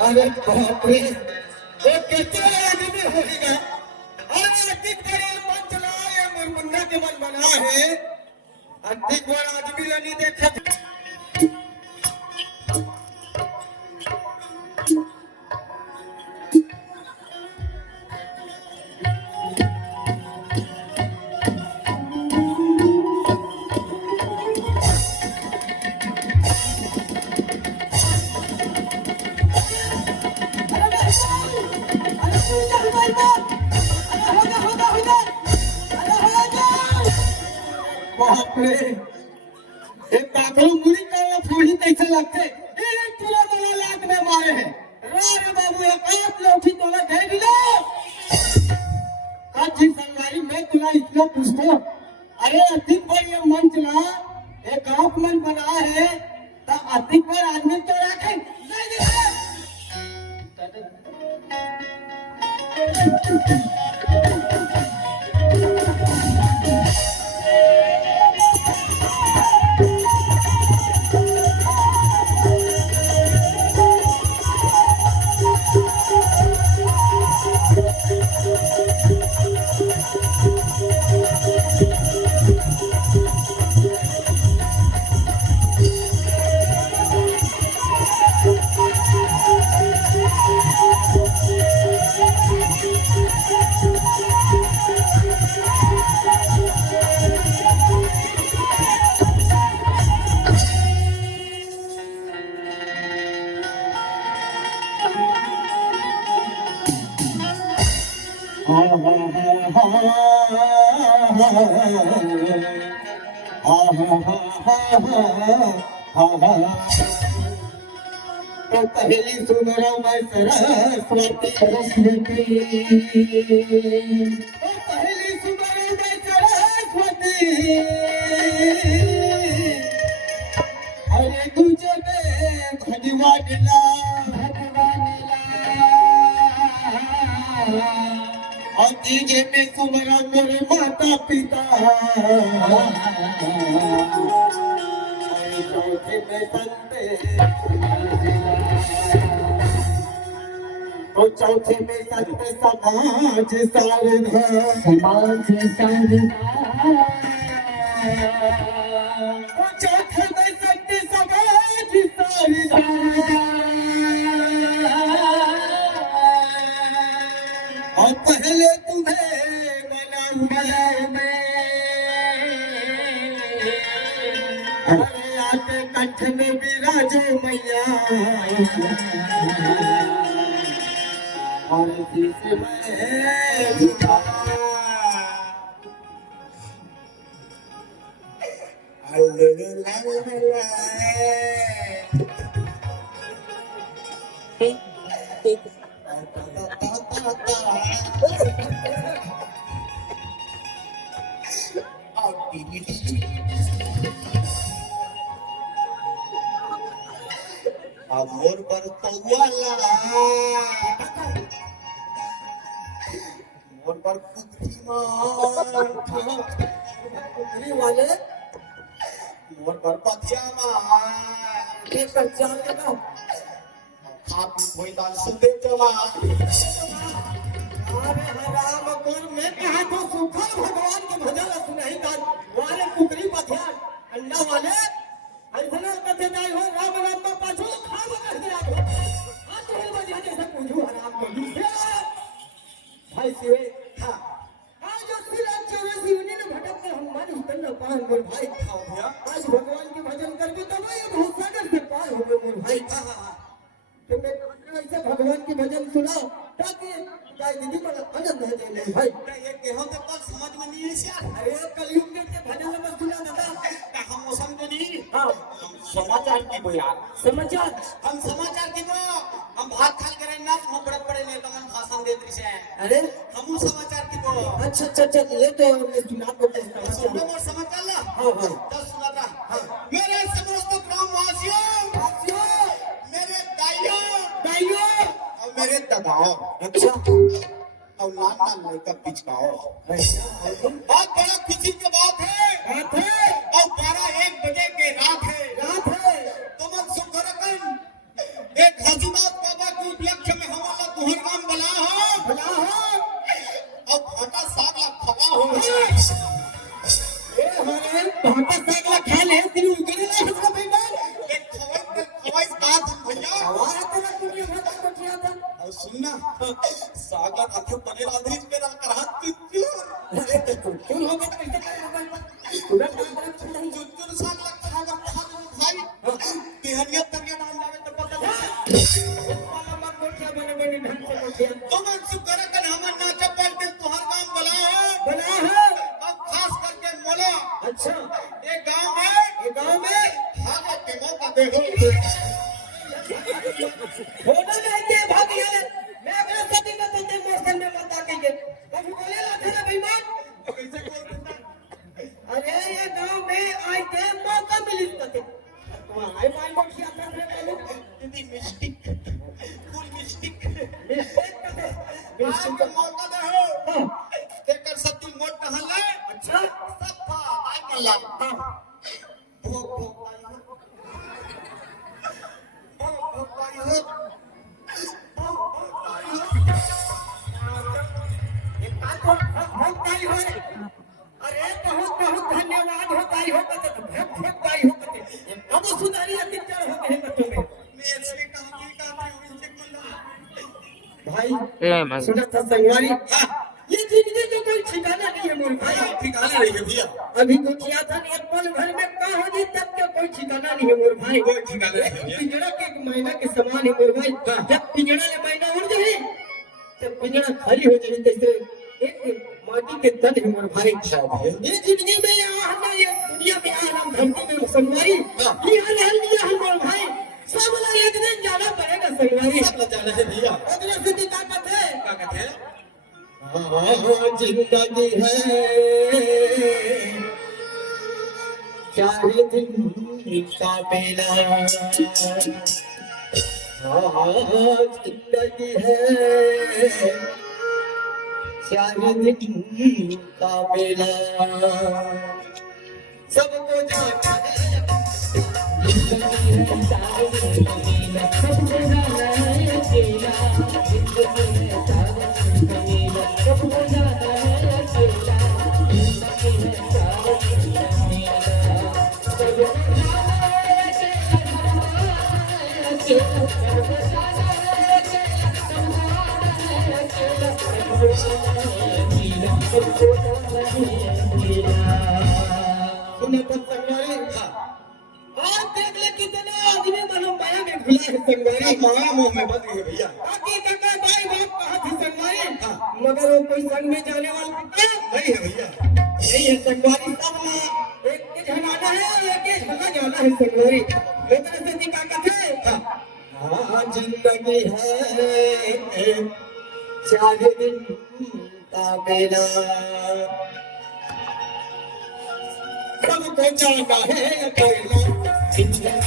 अरे बाप रे, ये कितना आदमी होगा? अरे अधिक बड़े मन चलाए मुन्ना के मन बना है, अधिक बड़ा आदमी नहीं देखा। बाप रे, ये पागलों मुड़ी का फूली कैसे लगते? एक पूरा बड़ा लात में मारे हैं। रारे बाबू एक आठ लौठी तोला दे दिलो। आज जिस संगारी में तुला इतना पूछता, अरे अधिक पर ये मन चला, एक गाँव मन बना है, तो अधिक पर आदमी तो रखे नहीं दिया। तो पहली सुनरा मैं सरस्वती सरस्वती, तो पहली सुनरा मैं सरस्वती, अरे दूजे में भगवान ला और तीजे में सुमरा मेरे माता पिता, चौथे में संते तो चौथे में संत समाज सारधा समाज सारधा तो चौथे में संत समाज सारधा और पहले तुम्हें बनाऊं मैं अरे आके कंठ में विराजो मैया और शीश में झुका मोर पर पौवाला मोर पर कुकरी वाले मोर पर पथिया के पहचान लगाओ आप कोई दान सुनते चला अरे राम गुर में कहा तो सूखा भगवान के भजन सुनाई कान वाले कुकरी पथियान अंडा वाले अंजना कथे जाई हो राम राम का पाछो खाव कर दे आप हाथ हिल बजा जैसे पूछू हराम को भाई सिवे हां आज जो सिरा चौरे सिवनी ने भटक कर हनुमान उतर न पान मोर भाई खाओ भैया आज भगवान के भजन करके तब ये बहुत सागर से पार हो गए मोर भाई तो मैं ऐसे भगवान के भजन सुनाओ ताकि गाय दीदी को आनंद हो जाए मेरे भाई ये केहो के पर समझ में नहीं है अरे कलयुग के भजन में सुना दादा हम मौसम को नहीं हां समाचार की बो यार समाचार हम समाचार की बो हम भात खाल करे ना हम बड़े बड़े नेता मन भाषण देत रही से अरे हम समाचार की बो अच्छा ले तो हमने सुना को सुनो मोर समाचार ला हां हां तो सुनाता मेरे समस्त ग्रामवासियों मेरे दाइयों और मेरे दबाओ अच्छा और नाना लड़का पिचकाओ बहुत बड़ा खुशी की बात है और 12-1 बजे के रात है तो मन सुखरकन एक हजूनाथ बाबा के उपलक्ष्य में हमारा तुहर नाम बना हो और भाटा साग ला खवा हो भाटा साग ला खा ले तेरी उगरे ना हसका भाई एक खवाई बात भैया हमारा तो दुनिया भर का कोठिया था और सुनना साग ला खाते पनीर आधरीज पे ना करा अरे तो तुम हो गए कैसे तुरंत चुचुर साग ला खा भाई बिहनिया तरिया नाम जावे तो पता वाला मत कोठिया बने ढंग से कोठिया तो मन सुकरकन हमन नाचा पलटे तुहर काम बना बना है अब खास करके मोला अच्छा ये गांव में भागा के मौका देखो होना नहीं के भाग गेले मैं अगला सती का तंदे मौसम में बता के कभी बोले ला था ना बेईमान कैसे बोलता अरे ये गांव में आए थे मौका मिली कते वहां आई पाई को किया था रे पहले इतनी मिस्टिक फुल मिस्टिक मिस्टिक का मौका दे हो तेकर सती मोट कहले अच्छा सफा आई कल्ला हां भोग ये बात होता ही हो अरे बहुत धन्यवाद होता ही हो कते होता ही हो कते अब सुधारी अतिचार हो गए कते में मेरे कहानी का उनसे बोला भाई सुना था संगवारी ये जिंदगी तो कोई ठिकाना नहीं है मोर भाई ठिकाना नहीं है भैया अभी तो किया था नहीं पल भर में कहां जी तक के कोई ठिकाना नहीं है मोर भाई कोई ठिकाना नहीं है पिंजड़ा के एक महीना के समान है मोर भाई जब पिंजड़ा ले महीना उड़ जाए तब पिंजड़ा खाली हो जाए जैसे एक माटी के तन है मोर भाई ये जिंदगी में यहाँ हमने ये दुनिया में आराम धरती में संगवारी ये हाल लिया है मोर भाई सब लोग एक दिन जाना पड़ेगा संगवारी सब जाना है भैया अगले सिद्धि ताकत है क्या कहते हैं जिंदगी है 4 दिन का मेला जिंदगी है 4 दिन का मेला सबको जाना है सुने तो संगवारी आज देख ले कितना आदमी मनो माया में घुला है संगवारी माया मोह में बंद है भैया बाकी काका भाई बाप कहा थी संगवारी मगर वो कोई संग में जाने वाला पिता नहीं है भैया नहीं है संगवारी सब में एक के घराना है और एक के घरा जाना है संगवारी लेकिन से जी काका थे हाँ जिंदगी है चार दिन का मेरा सबको जाना है अकेला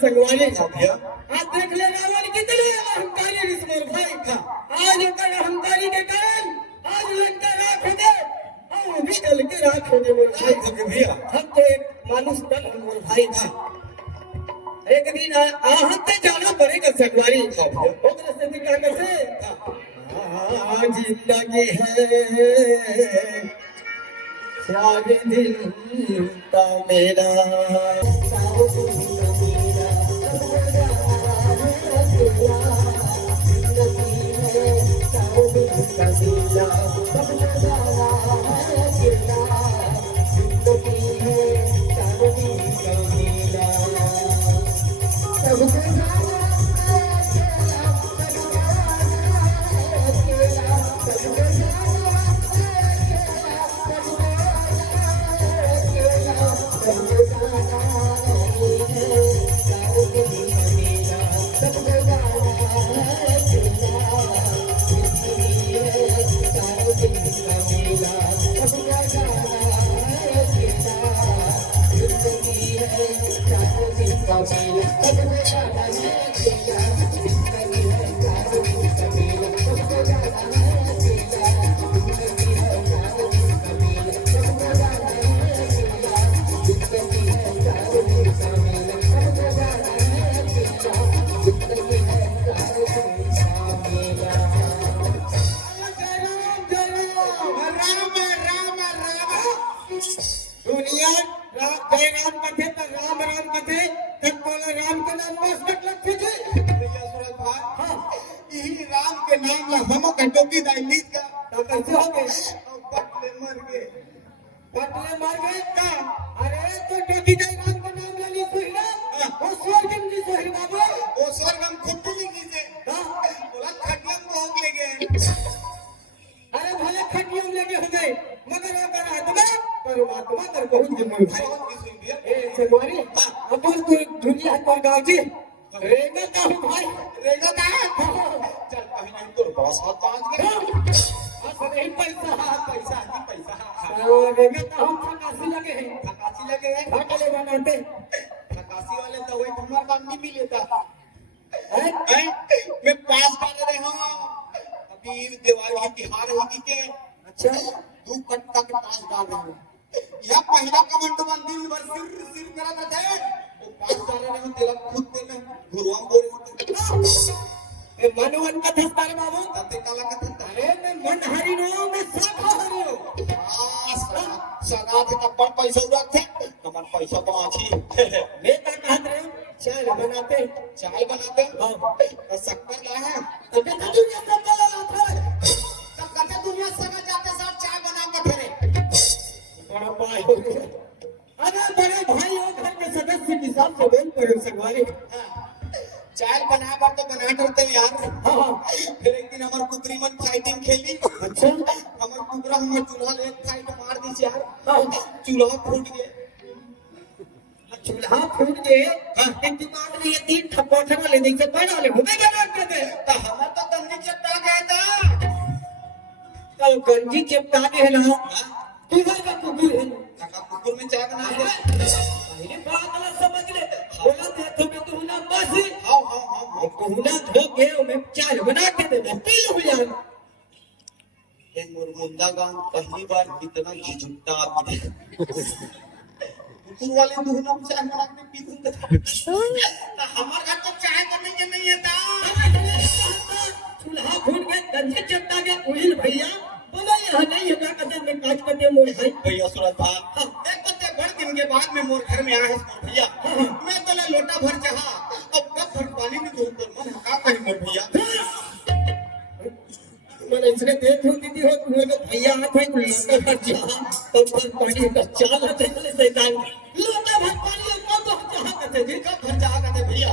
संगवारी भैया आज देख ले रावण कितने अहंकारी रिश्मोर भाई था आज ओकर अहंकारी के कारण आज लंका राख हो गए और वो भी जल के राख हो गए मोर भाई भैया हम तो एक मानुष तन मोर भाई था एक दिन आहत जाना पड़ेगा संगवारी ओकर से निकालने से जिंदगी है चार दिन का मेरा दुनिया जय राम कथे तो राम राम कथे जब बोला राम के नाम बस मतलब थे भैया सूरज भाई हां यही राम के नाम ला हम कंटोकी दाइलीत का तो कैसे हो गए पटले मर गए का अरे तो टोकी दाई राम के नाम ले ली सुहिना वो स्वर्ग में सुहिर बाबू वो स्वर्ग हम खुद भी लिखी से बोला खटियम भोग ले गए अरे भले खटियम लेके हो गए मगर अगर आत्मा परमात्मा कर पहुंच गए मोर भाई ए सगवारी अपन तो दुनिया पर गाँव जी रेगा का हूँ भाई रेगा का चल कहीं नहीं तो बस हाथ पांच गए असली पैसा पैसा की पैसा रेगा का हूँ थकासी लगे हैं थकासी लगे हैं थकले बनाते थकासी वाले तो वही हमारा काम नहीं मिलेता मैं पास कर रहे हूँ अभी दिवाली की त्योहार होगी के अच्छा तू कट्टा के पास डाल रहे हो यह पहला कमेंट बन दिन भर सिर करा था वो पास डाल रहे हो तेरा खुद ते में गुरुआम बोल ए मनवन कथा तारे बाबू तते काला कथा अरे मैं मन हरि नो मैं सब हरि नो सगा के तब पैसा उड़ाते हमार पैसा तो आछी मैं का कहत रहे चाय बनाते हां तो शक्कर का है तो कहता दुनिया सब चला लाता है तब कहते दुनिया सगा जाते साथ चाय बना के फिरे बड़ा पाए हो गया अरे बड़े भाई हो घर के सदस्य के साथ से बोल पड़े सगवारी चाय बना कर तो बना करते यार हां फिर एक दिन हमार कुकरी मन फाइटिंग खेली अच्छा हमार कुकरा हमार चूल्हा ले फाइट मार दी यार हां चूल्हा फूट गया चूल्हा फूट गए एक दिमाग में ये तीन ठप्पा वाले नहीं से बना ले हो क्या बात करते तो हमार तो गंजी चट्टा गया था कल गंजी चिपका के है ना किधर का कुकुर है काका कुकुर में चाय बना दे पहले बात अलग समझ ले बोला दे तो मैं तू ना बस हां तू ना धो के मैं चाय बना के दे मैं पी लूं यार ये मुर्मुंदा गांव पहली बार इतना झुट्टा आदमी कुकुर वाले दुहना चाय बना के पी दूंगा तो हमार घर तो चाय बनने के नहीं है था चूल्हा फूट गए गंजी चिपका के उहिल भैया बोला यह नहीं है ना कदम में काट करके मोड़ भाई भैया सूरज भाई एक तो बड़ दिन के बाद में मोर घर में आया है भैया मैं तो ले लोटा भर चाहा अब कब भर पानी में दूं तो मन का कहीं मोर भैया मैंने इसने देख हो दीदी हो तू लोग भैया हाथ में लोटा भर चाहा तब भर पानी का चाल है तेरे शैतान लोटा भर पानी कब भर चाहा करते जी कब भर चाहा करते भैया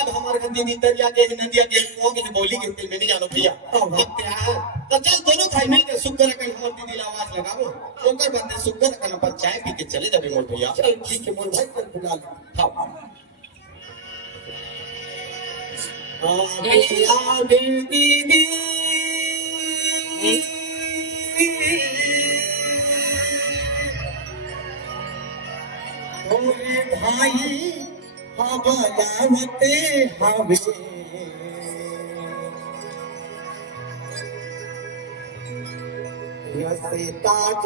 अब हमारे घर दीदी दरिया के नदिया के कुआं के बोली के दिल में नहीं जानो भैया अब क्या है तो चल दोनों भाई मिल के शुक्र रखन हमार दीदी ला आवाज लगाबो ओकर बाद शुक्र रखन अपन चाय पी के चले जाबे मोर भैया चल ठीक है मोर भाई कर बुला ले हां आगे दीदी ओरे भाई हवालावते हवे यसे ताज